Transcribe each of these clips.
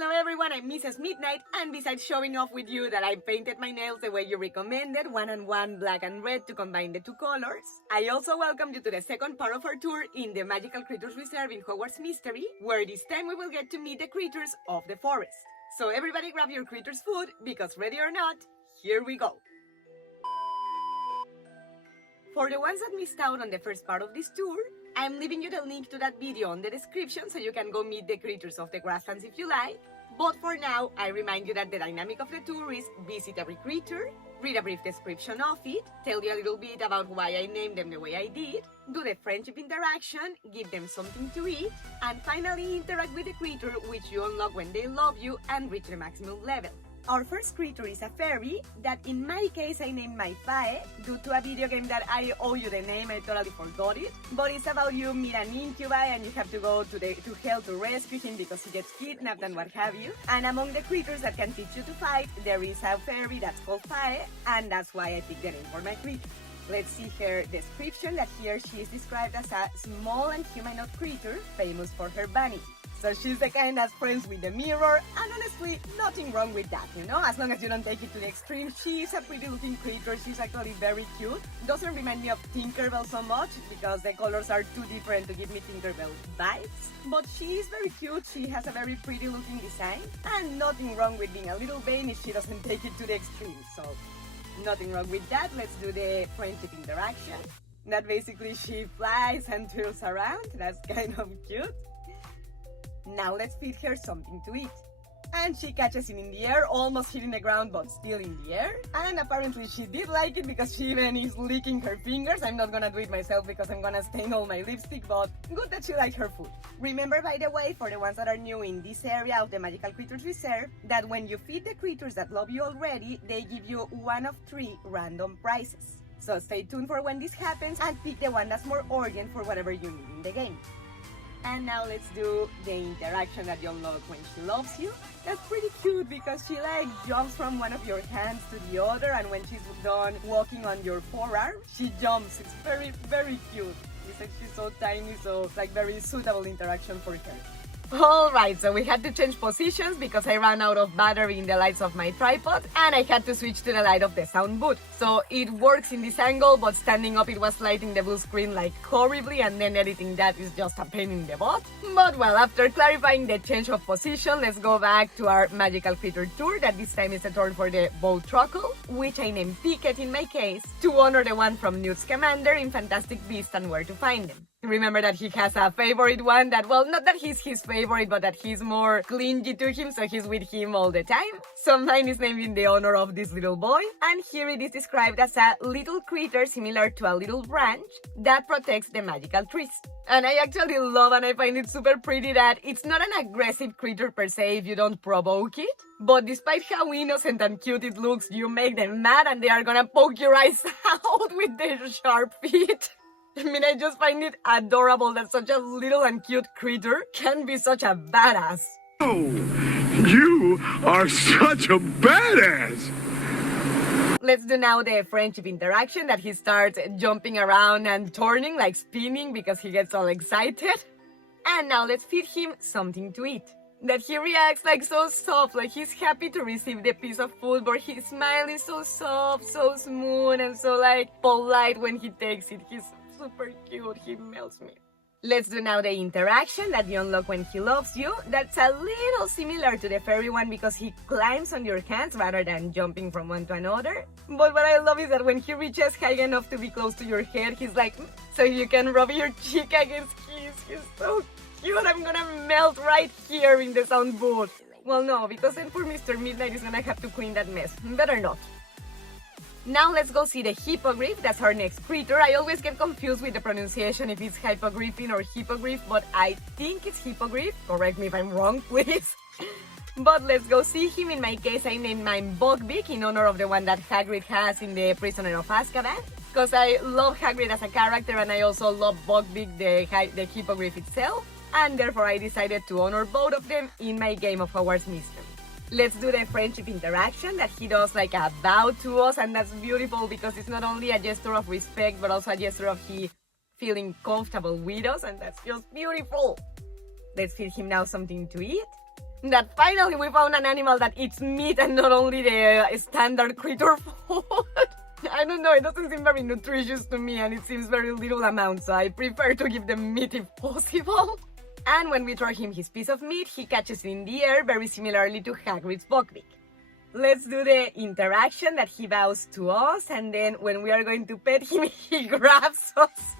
Hello everyone, I'm Mrs. Midnight, and besides showing off with you that I painted my nails the way you recommended, 1-on-1 black and red to combine the two colors, I also welcome you to the second part of our tour in the Magical Creatures Reserve in Hogwarts Mystery, where this time we will get to meet the creatures of the forest. So everybody grab your creatures' food, because ready or not, here we go! For the ones that missed out on the first part of this tour, I'm leaving you the link to that video on the description so you can go meet the creatures of the grasslands if you like. But for now, I remind you that the dynamic of the tour is visit every creature, read a brief description of it, tell you a little bit about why I named them the way I did, do the friendship interaction, give them something to eat, and finally interact with the creature which you unlock when they love you and reach the maximum level. Our first creature is a fairy that in my case I named my Fae due to a video game that I owe you the name, I totally forgot it. But it's about you meet an incubi and you have to go to hell to rescue him because he gets kidnapped and what have you. And among the creatures that can teach you to fight, there is a fairy that's called Fae, and that's why I picked the name for my creature. Let's see her description, that here she is described as a small and humanoid creature famous for her vanity. So she's the kind that's friends with the mirror, and honestly, nothing wrong with that, you know? As long as you don't take it to the extreme, she's a pretty looking creature, she's actually very cute. Doesn't remind me of Tinkerbell so much, because the colors are too different to give me Tinkerbell vibes. But she is very cute, she has a very pretty looking design, and nothing wrong with being a little vain if she doesn't take it to the extreme, so nothing wrong with that. Let's do the friendship interaction. That basically she flies and twirls around, that's kind of cute. Now let's feed her something to eat. And she catches it in the air, almost hitting the ground but still in the air. And apparently she did like it because she even is licking her fingers. I'm not gonna do it myself because I'm gonna stain all my lipstick, but good that she liked her food. Remember, by the way, for the ones that are new in this area of the Magical Creatures Reserve, that when you feed the creatures that love you already, they give you one of 3 random prizes. So stay tuned for when this happens and pick the one that's more urgent for whatever you need in the game. And now let's do the interaction that you unlock when she loves you. That's pretty cute because she like jumps from one of your hands to the other, and when she's done walking on your forearm, she jumps. It's very, very cute. It's like she's so tiny, so it's like very suitable interaction for her. Alright, so we had to change positions because I ran out of battery in the lights of my tripod, and I had to switch to the light of the sound booth. So it works in this angle, but standing up it was lighting the blue screen like horribly, and then editing that is just a pain in the butt. But well, after clarifying the change of position, let's go back to our magical creature tour, that this time is a turn for the bow truckle, which I named Picket in my case, to honor the one from Newt's Commander in Fantastic Beasts and Where to Find Them. Remember that he has a favorite one that, well, not that he's his favorite, but that he's more clingy to him, so he's with him all the time. So mine is named in the honor of this little boy, and here it is described as a little creature similar to a little branch that protects the magical trees. And I actually love and I find it super pretty that it's not an aggressive creature per se if you don't provoke it, but despite how innocent and cute it looks, you make them mad and they are gonna poke your eyes out with their sharp feet. I mean, I just find it adorable that such a little and cute creature can be such a badass. Oh, you are such a badass! Let's do now the friendship interaction, that he starts jumping around and turning, like spinning, because he gets all excited. And now let's feed him something to eat. That he reacts like so soft, like he's happy to receive the piece of food, but his smile is so soft, so smooth, and so like polite when he takes it. He's super cute, he melts me. Let's do now the interaction that you unlock when he loves you. That's a little similar to the fairy one because he climbs on your hands rather than jumping from one to another. But what I love is that when he reaches high enough to be close to your head, he's like, so you can rub your cheek against his. He's so cute, I'm gonna melt right here in the sound booth. Well, no, because then for Mr. Midnight is gonna have to clean that mess. Better not. Now let's go see the hippogriff, that's our next creature. I always get confused with the pronunciation if it's hippogriffin or hippogriff, but I think it's hippogriff. Correct me if I'm wrong, please. But let's go see him. In my case, I named mine Buckbeak in honor of the one that Hagrid has in The Prisoner of Azkaban, because I love Hagrid as a character and I also love Buckbeak, the hippogriff itself, and therefore I decided to honor both of them in my game of Hogwarts Mystery. Let's do the friendship interaction, that he does like a bow to us, and that's beautiful because it's not only a gesture of respect but also a gesture of he feeling comfortable with us, and that's just beautiful. Let's feed him now something to eat. that finally we found an animal that eats meat and not only the standard critter food. I don't know, it doesn't seem very nutritious to me and it seems very little amount, so I prefer to give them meat if possible. And when we throw him his piece of meat, he catches it in the air, very similarly to Hagrid's buckbeak. Let's do the interaction that he bows to us, and then when we are going to pet him, he grabs us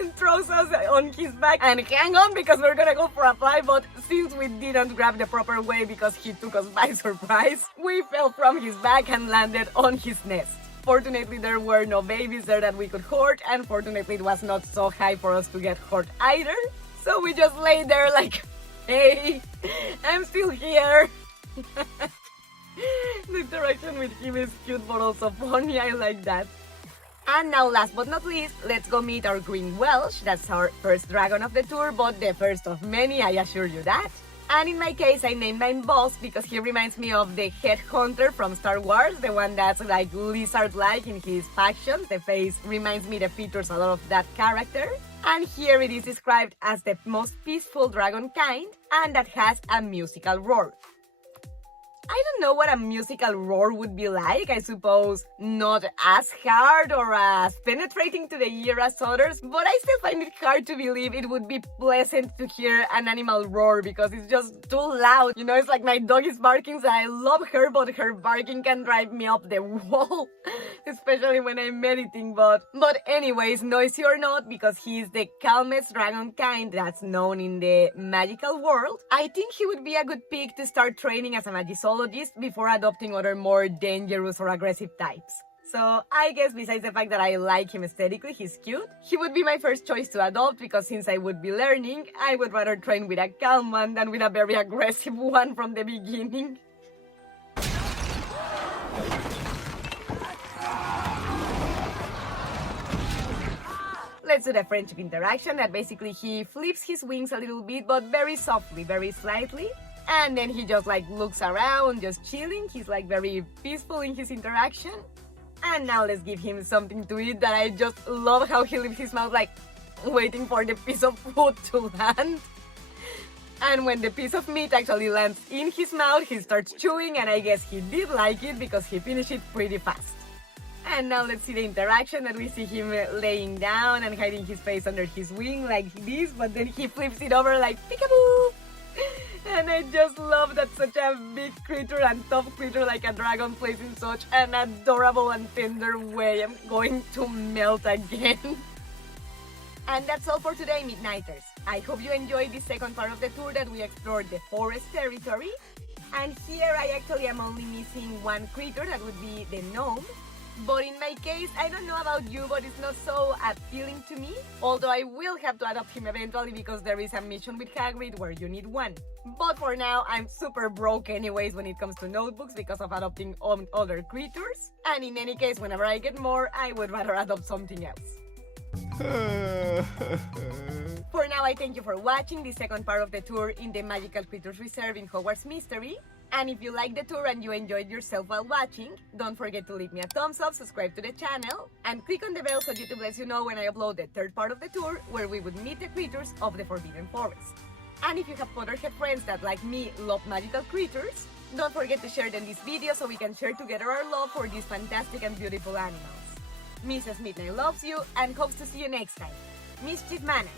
and throws us on his back. And hang on, because we're gonna go for a fly, but since we didn't grab the proper way because he took us by surprise, we fell from his back and landed on his nest. Fortunately, there were no babies there that we could hurt, and fortunately it was not so high for us to get hurt either. So we just lay there like, hey, I'm still here. The interaction with him is cute but also funny, I like that. And now last but not least, let's go meet our Green Welsh. That's our first dragon of the tour, but the first of many, I assure you that. And in my case, I named my boss because he reminds me of the headhunter from Star Wars, the one that's like lizard-like in his factions. The face reminds me, the features a lot of that character. And here it is described as the most peaceful dragon kind, and that has a musical roar. I don't know what a musical roar would be like. I suppose not as hard or as penetrating to the ear as others, but I still find it hard to believe it would be pleasant to hear an animal roar because it's just too loud. You know, it's like my dog is barking, so I love her, but her barking can drive me up the wall, especially when I'm editing. But anyways, noisy or not, because he's the calmest dragon kind that's known in the magical world, I think he would be a good pick to start training as a magicologist before adopting other more dangerous or aggressive types. So I guess besides the fact that I like him aesthetically, he's cute, he would be my first choice to adopt because since I would be learning, I would rather train with a calm one than with a very aggressive one from the beginning. Let's do the friendship interaction that basically he flips his wings a little bit, but very softly, very slightly. And then he just like looks around, just chilling. He's like very peaceful in his interaction. And now let's give him something to eat that I just love how he leaves his mouth like waiting for the piece of food to land. And when the piece of meat actually lands in his mouth, he starts chewing, and I guess he did like it because he finished it pretty fast. And now let's see the interaction that we see him laying down and hiding his face under his wing like this, but then he flips it over like peekaboo. And I just love that such a big creature and tough creature like a dragon plays in such an adorable and tender way. I'm going to melt again. And that's all for today, Midnighters. I hope you enjoyed this second part of the tour that we explored the forest territory. And here I actually am only missing one creature, that would be the gnome. But in my case, I don't know about you, but it's not so appealing to me. Although I will have to adopt him eventually because there is a mission with Hagrid where you need one. But for now, I'm super broke anyways when it comes to notebooks because of adopting other creatures. And in any case, whenever I get more, I would rather adopt something else. For now, I thank you for watching the second part of the tour in the Magical Creatures Reserve in Hogwarts Mystery. And if you liked the tour and you enjoyed yourself while watching, don't forget to leave me a thumbs up, subscribe to the channel, and click on the bell so YouTube lets you know when I upload the third part of the tour, where we would meet the creatures of the Forbidden Forest. And if you have Potterhead friends that, like me, love magical creatures, don't forget to share them this video so we can share together our love for these fantastic and beautiful animals. Mrs. Midnight loves you and hopes to see you next time. Mischief managed.